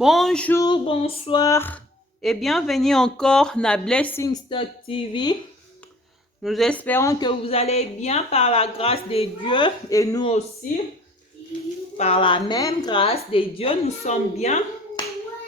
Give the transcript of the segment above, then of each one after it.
Bonjour, bonsoir et bienvenue encore dans Blessing Stock TV. Nous espérons que vous allez bien par la grâce de Dieu et nous aussi, par la même grâce de Dieu, nous sommes bien.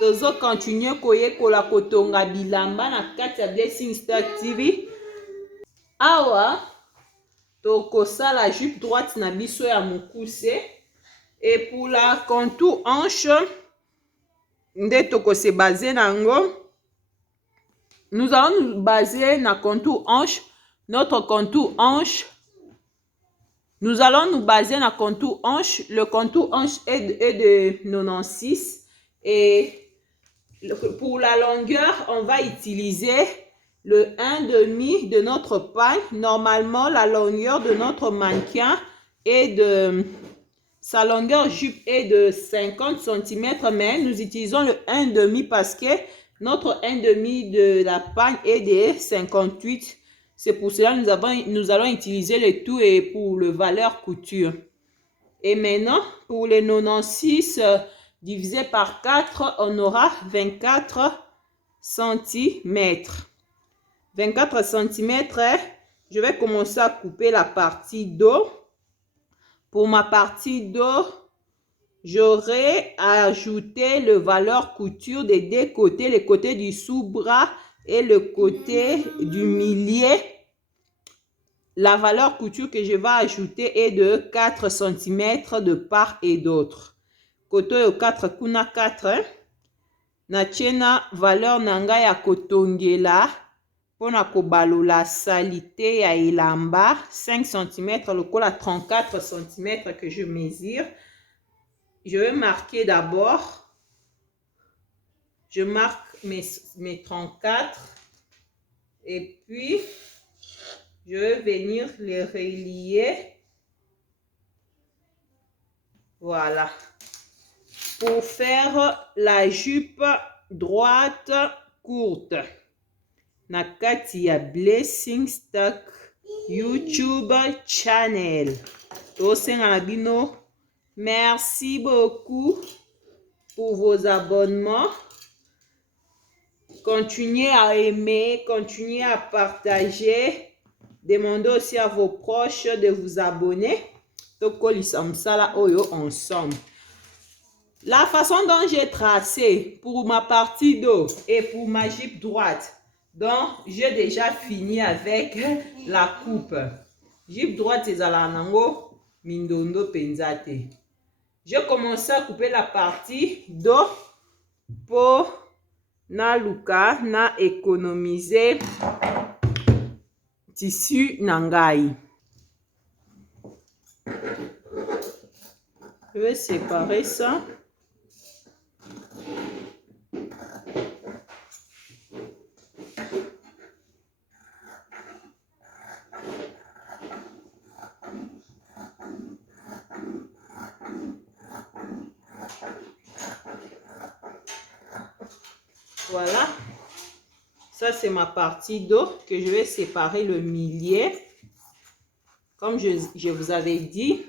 Tozo continue koye kola kotonga bilamba na kati ya Blessing Stock TV. Awa, tokosa la jupe droite na biso ya mokuse et pour la contour hanche, nde tokose basé nango. Nous allons nous baser na contour hanche. Notre contour hanche. Nous allons nous baser na contour hanche. Le contour hanche est de 96. Et pour la longueur, on va utiliser le 1,5 de notre paille. Normalement, la longueur de notre mannequin est de... Sa longueur jupe est de 50 cm, mais nous utilisons le 1,5 parce que notre 1,5 de la paille est de 58. C'est pour cela que nous allons utiliser le tout et pour le valeur couture. Et maintenant, pour les 96 divisé par 4, on aura 24 cm. 24 cm, je vais commencer à couper la partie dos. Pour ma partie dos, j'aurai ajouté le valeur couture des deux côtés, le côté du sous-bras et le côté du milieu. La valeur couture que je vais ajouter est de 4 cm de part et d'autre. Côté 4 kuna 4, na tiena valeur nanga ya kotongela pona kobalola salite ya elamba 5 cm, lokola 34 cm que je mesure. Je vais marquer d'abord, je marque mes 34 et puis je vais venir les relier. Voilà. Pour faire la jupe droite courte. Nakati ya Blessing Stock YouTube channel. Tosengalabino. Merci beaucoup pour vos abonnements. Continuez à aimer, continuez à partager. Demandez aussi à vos proches de vous abonner. Ensemble. La façon dont j'ai tracé pour ma partie dos et pour ma jupe droite, donc j'ai déjà fini avec la coupe. Jupe droite, c'est à l'anango, mindondo penzate. J'ai commencé à couper la partie dos pour na luka na économiser tissu nangai. Je vais séparer ça. Voilà, ça c'est ma partie dos que je vais séparer le milieu. Comme je vous avais dit,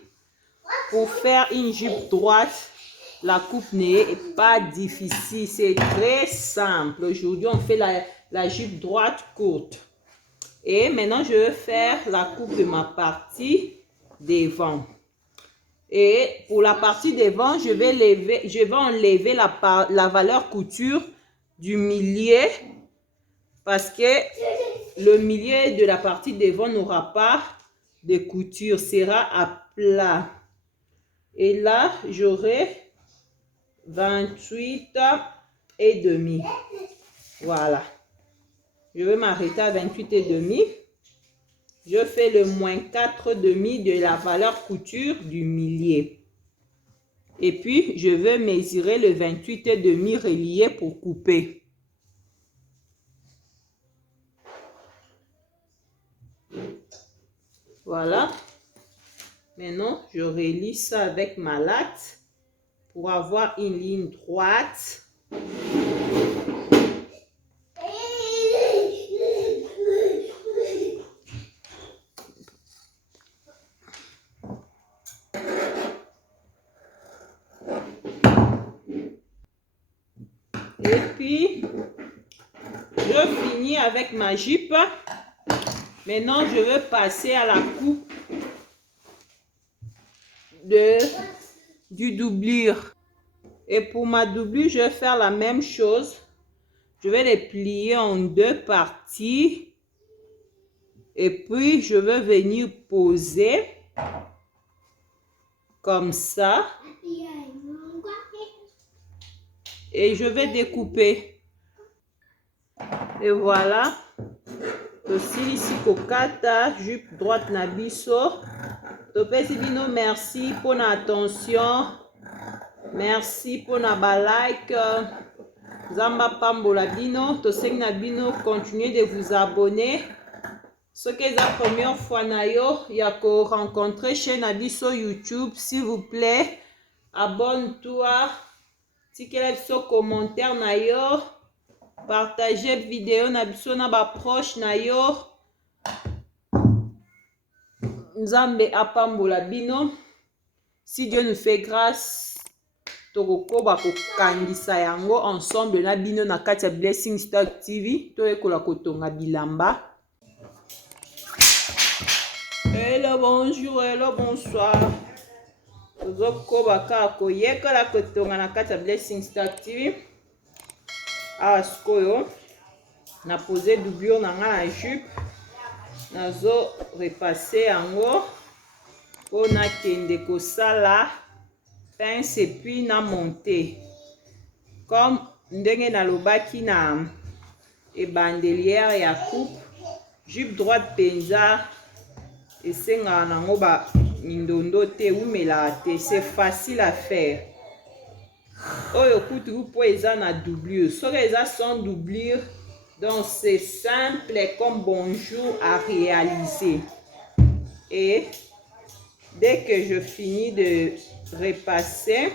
pour faire une jupe droite, la coupe n'est pas difficile, c'est très simple. Aujourd'hui, on fait la jupe droite courte. Et maintenant, je vais faire la coupe de ma partie devant. Et pour la partie devant, je vais enlever la valeur couture du milieu parce que le milieu de la partie devant n'aura pas de couture, sera à plat. Et là, j'aurai 28 et demi. Voilà. Je vais m'arrêter à 28 et demi. Je fais le moins 4 demi de la valeur couture du milieu. Et puis, je vais mesurer le 28 et demi relié pour couper. Voilà. Maintenant, je relie ça avec ma latte pour avoir une ligne droite. Et puis, je finis avec ma jupe. Maintenant, je veux passer à la coupe du doublure. Et pour ma doublure, je vais faire la même chose. Je vais les plier en deux parties. Et puis, je vais venir poser comme ça. Et je vais découper. Et voilà. Aussi ici kokata jupe droite na biso. Topesi bino merci pour l'attention. Merci pour na ba like. Zamba pambola bino. Tosengi na bino continuez de vous abonner. Ce qui est la première fois na yo ya ko rencontrer chaîne na biso YouTube, s'il vous plaît, abonne-toi. Tikela biso commentaire na yo. Partagez vidéo na biso na ba proche na yo. Nzambe apambola bino. Si Dieu nous fait grâce, tokokoba kokangisa yango ensemble na bino na kati ya Blessing Star TV. Toyekola kotonga bilamba. Hello, bonjour, hello, bonsoir. Tozokoba kaka koyekola kotonga na kati ya Blessing Star TV. Awa sikoyo na pose doublure na nga na jupe. Nazo repasser yango po nakende kosala pince et puis na monter. Comme ndenge nalobaki na ebandelière ya coupe, jupe droite penza esengaka nango ba mindondo te umela te, c'est facile à faire. Oyo kutu po eza na doublure. Soki eza sans doublure, donc c'est simple comme bonjour à réaliser. Et dès que je finis de repasser,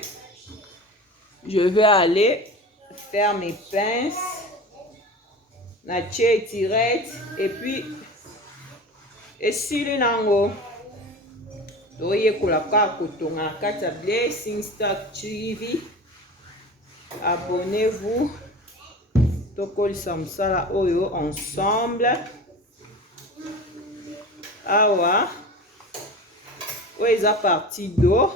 je vais aller faire mes pinces, na tche tirette, et puis esili nango. Toyekola kaka kotonga na kati ya Blessing Star TV. Abonnez-vous. Tokolisa mosala oyo ensemble. Awa oyo eza partie d'eau.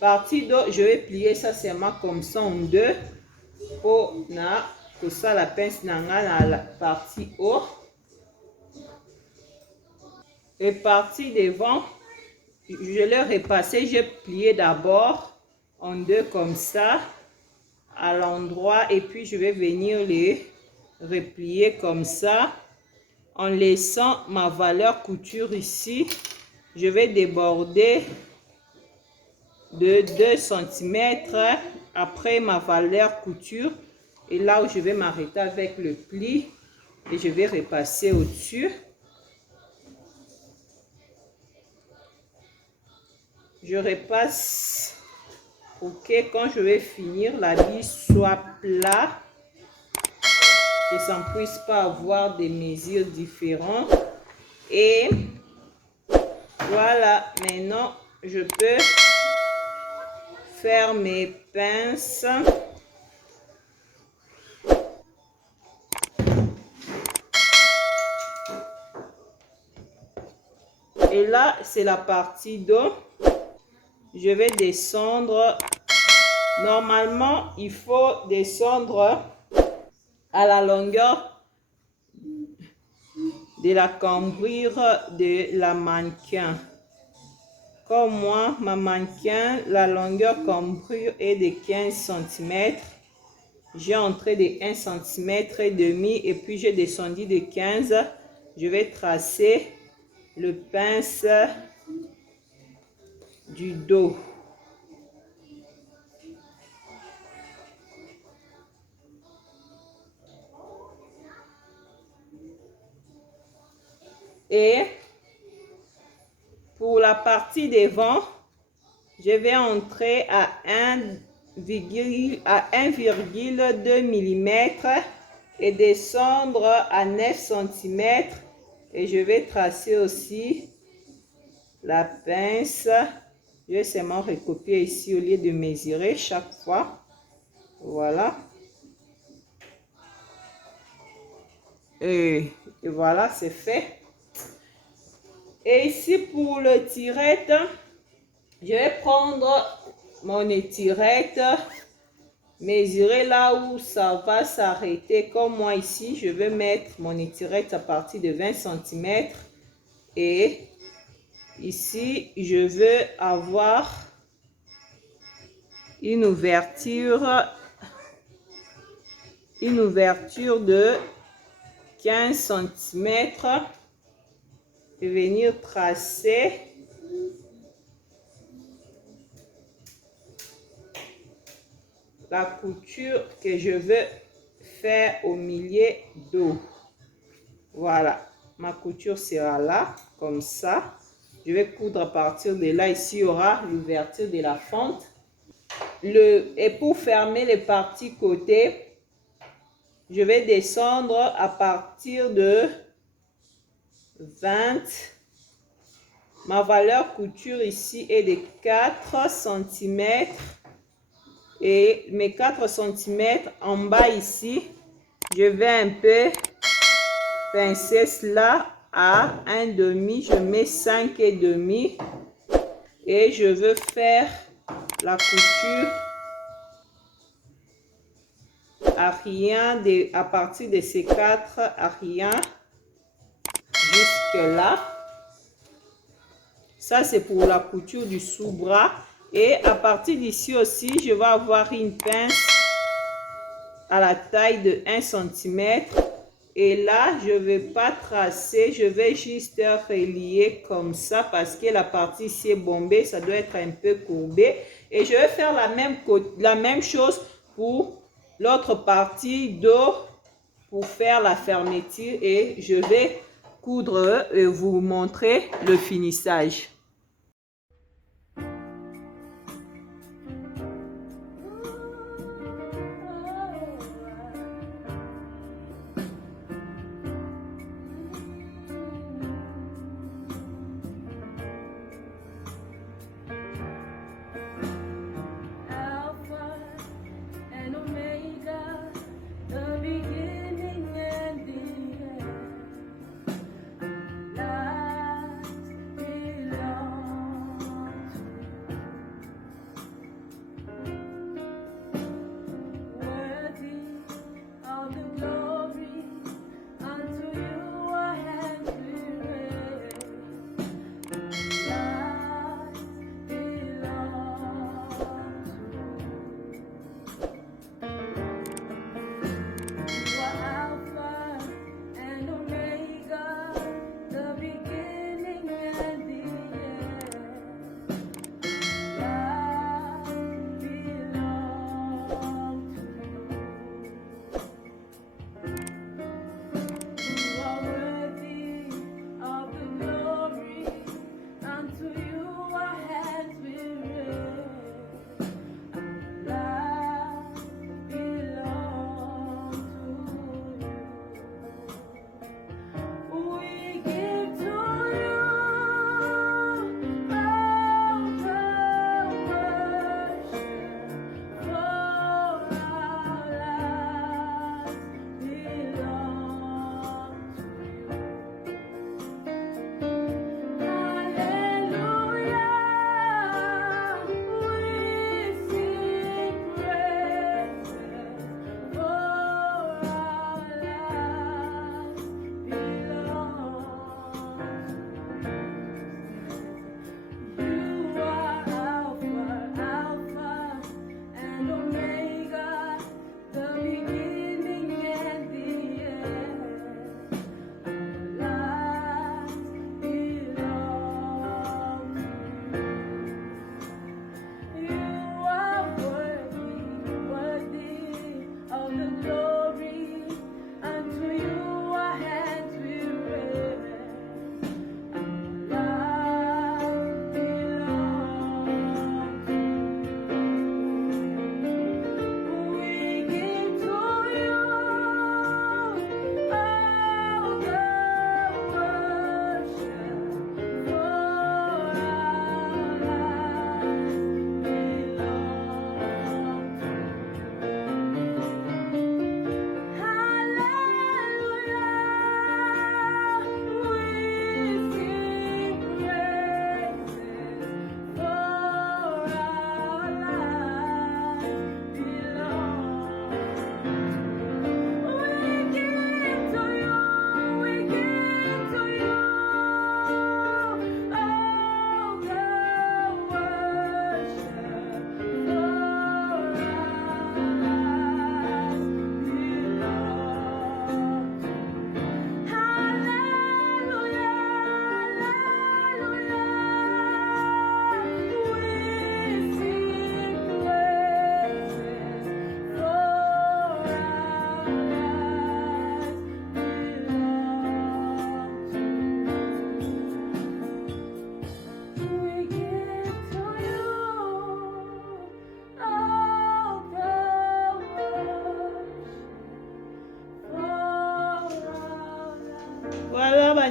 Partie d'eau, je vais plier ça seulement comme ça en deux pour na kosala pince na nga na la partie haut. Et partie devant, je l'ai repassé, j'ai plié d'abord en deux comme ça à l'endroit et puis je vais venir les replier comme ça en laissant ma valeur couture ici. Je vais déborder de 2 cm après ma valeur couture et là où je vais m'arrêter avec le pli et je vais repasser au-dessus. Je repasse pour que quand je vais finir, l'habit soit plat, que ça ne puisse pas avoir des mesures différentes. Et voilà, maintenant je peux faire mes pinces. Et là, c'est la partie d'eau. Je vais descendre. Normalement, il faut descendre à la longueur de la cambrure de la mannequin. Comme moi, ma mannequin, la longueur cambrure est de 15 cm. J'ai entré de 1 cm et demi et puis j'ai descendu de 15. Je vais tracer le pince du dos. Et pour la partie devant, je vais entrer à 1,2 mm et descendre à 9 cm. Et je vais tracer aussi la pince. Je vais seulement recopier ici au lieu de mesurer chaque fois. Voilà. Et voilà, c'est fait. Et ici, pour le tirette, je vais prendre mon étirette, mesurer là où ça va s'arrêter. Comme moi ici, je vais mettre mon étirette à partir de 20 cm. Et ici, je veux avoir une ouverture de 15 cm et venir tracer la couture que je veux faire au milieu d'eau. Voilà, ma couture sera là, comme ça. Je vais coudre à partir de là. Ici, il y aura l'ouverture de la fente. Et pour fermer les parties côté, je vais descendre à partir de 20. Ma valeur couture ici est de 4 cm. Et mes 4 cm en bas ici, je vais un peu pincer cela à 1,5. Je mets 5,5. Et je veux faire la couture à partir de ces 4 arrière jusque là. Ça, c'est pour la couture du sous-bras. Et à partir d'ici aussi, je vais avoir une pince à la taille de 1 cm. Et là, je ne vais pas tracer, je vais juste relier comme ça parce que la partie ici est bombée, ça doit être un peu courbé. Et je vais faire la même chose pour l'autre partie dos pour faire la fermeture. Et je vais coudre et vous montrer le finissage.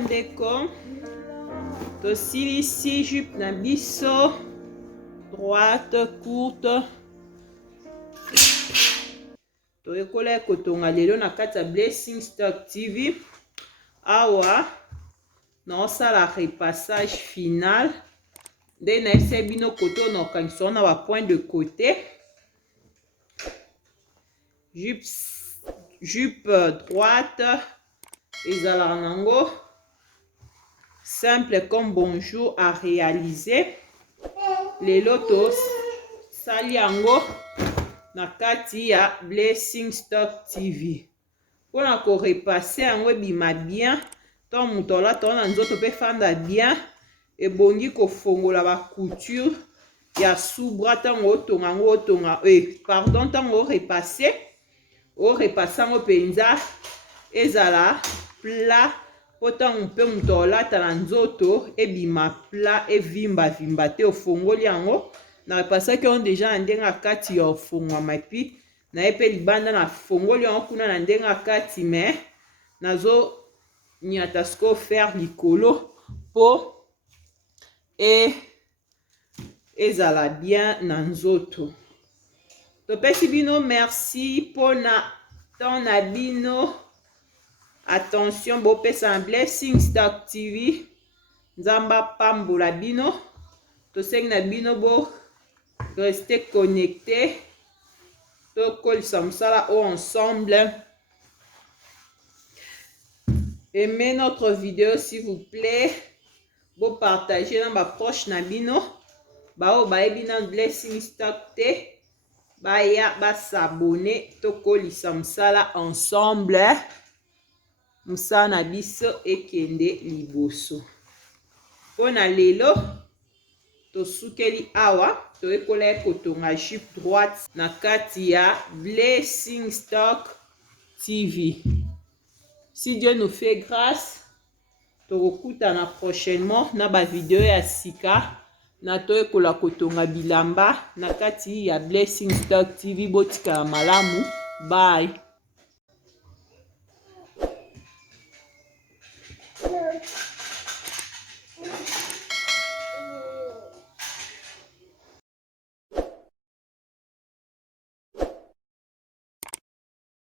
bandeko tosilisi jupe na biso droite courte toyekola kotonga lelo na kati ya Blessing Stock TV. Awa naosala repassage final nde naese bino koto na okangisa na ba point de côté. Jupe droite ezalaka nango simple comme bonjour à réaliser. Lelo tosali yango na kati ya Blessing Stock TV mpona korepase yango ebima bien to moto olata na nzoto mpe fanda bien ebongi kofongola ba couture ya subra ntango otonga yango ntango orepase yango mpenza ezala plat po ntango mpe moto olata na nzoto ebima plat evimba te ofongoli yango. Na repasaki yango deja na ndenge ya kati ya ofungwama epi na ye mpe libanda na fongoli yango kuna na ndenge ya kati me nazo nyata siko faire likolo po ezala bien na nzoto. Topesi bino merci mpona temps na bino. Attention bopesa na Blessing Stock TV. Nzamba pambola bino. Tosengi na bino bo restez connectés. Tokolisa mosala ensemble. Aimez notre vidéo s'il vous plaît. Bo partager na ba proche na bino. Bao baebi na Blessing Stock te. Baya basabone. Tokolisa mosala ensemble. Mosala na biso ekende liboso. Pona lelo tosukeli awa toyekola kotonga jupe droite na kati ya Blessing Stock TV. Si Dieu nous fait grâce, tokokutana prochainement na ba video ya sika na toyekola kotonga bilamba na kati ya Blessing Stock TV. Botika malamu. Bye.